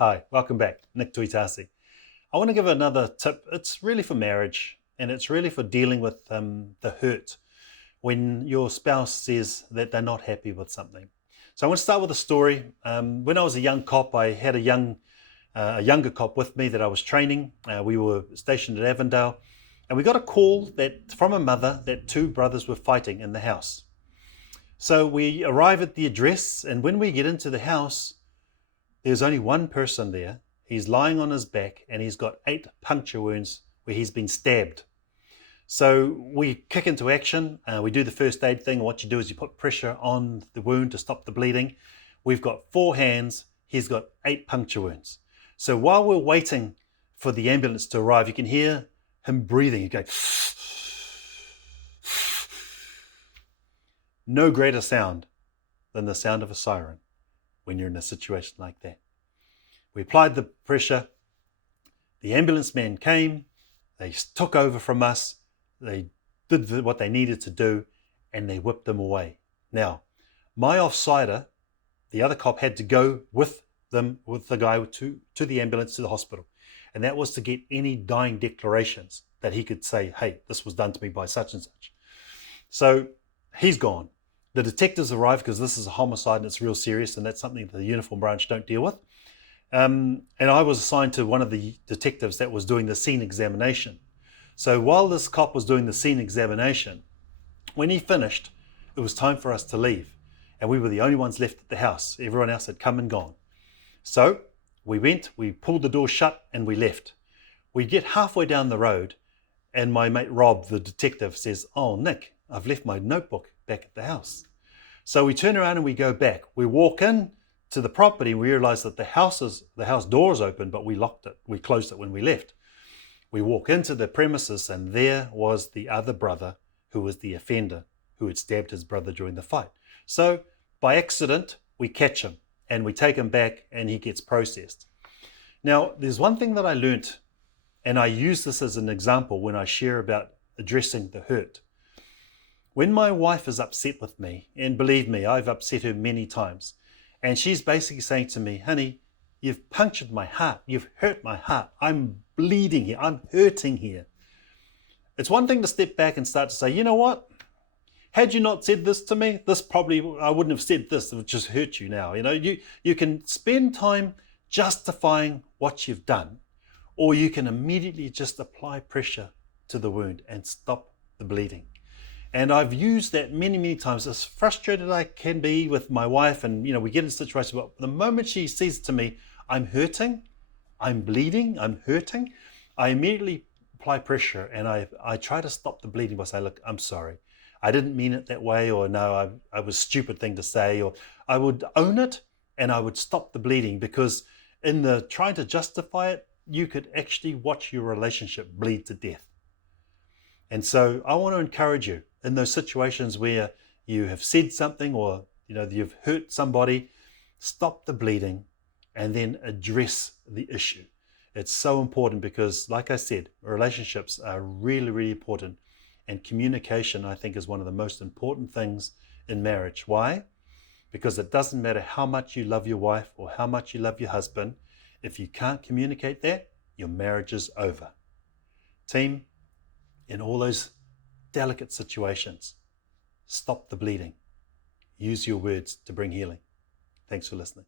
Hi, welcome back. Nick Tuitasi. I want to give another tip. It's really for marriage and it's really for dealing with the hurt when your spouse says that they're not happy with something. So I want to start with a story. When I was a young cop, I had a younger cop with me that I was training. We were stationed at Avondale and we got a call from a mother that two brothers were fighting in the house. So we arrive at the address, and when we get into the house, there's only one person there. He's lying on his back and he's got 8 puncture wounds where he's been stabbed. So we kick into action. We do the first aid thing. What you do is you put pressure on the wound to stop the bleeding. We've got 4 hands. He's got 8 puncture wounds. So while we're waiting for the ambulance to arrive, you can hear him breathing. He's going, no greater sound than the sound of a siren when you're in a situation like that. We applied the pressure. The ambulance man came. They took over from us. They did what they needed to do, and they whipped them away. Now, my offsider, the other cop, had to go with the guy to the ambulance, to the hospital. And that was to get any dying declarations that he could say, hey, this was done to me by such and such. So he's gone. The detectives arrive because this is a homicide and it's real serious, and that's something that the uniform branch don't deal with. And I was assigned to one of the detectives that was doing the scene examination. So while this cop was doing the scene examination, when he finished, it was time for us to leave. And we were the only ones left at the house. Everyone else had come and gone. So we went, we pulled the door shut, and we left. We get halfway down the road, and my mate Rob, the detective, says, "Oh, Nick, I've left my notebook back at the house." So we turn around and we go back. We walk in to the property and we realize that the house door is open, but we locked it. We closed it when we left. We walk into the premises and there was the other brother who was the offender, who had stabbed his brother during the fight. So by accident, we catch him and we take him back and he gets processed. Now, there's one thing that I learnt, and I use this as an example when I share about addressing the hurt. When my wife is upset with me, and believe me, I've upset her many times, and she's basically saying to me, honey, you've punctured my heart. You've hurt my heart. I'm bleeding here. I'm hurting here. It's one thing to step back and start to say, you know what? Had you not said this to me, I wouldn't have said this. It would just hurt you now. You can spend time justifying what you've done, or you can immediately just apply pressure to the wound and stop the bleeding. And I've used that many, many times. As frustrated I can be with my wife, and we get in a situation, but the moment she says to me, I'm hurting, I'm bleeding, I'm hurting, I immediately apply pressure and I try to stop the bleeding by saying, look, I'm sorry. I didn't mean it that way, or no, I was a stupid thing to say, or I would own it and I would stop the bleeding, because in the trying to justify it, you could actually watch your relationship bleed to death. And so I want to encourage you in those situations where you have said something, or you've hurt somebody, stop the bleeding and then address the issue. It's so important because, like I said, relationships are really, really important, and communication, I think, is one of the most important things in marriage. Why? Because it doesn't matter how much you love your wife or how much you love your husband. If you can't communicate that, your marriage is over. Team, in all those delicate situations, stop the bleeding. Use your words to bring healing. Thanks for listening.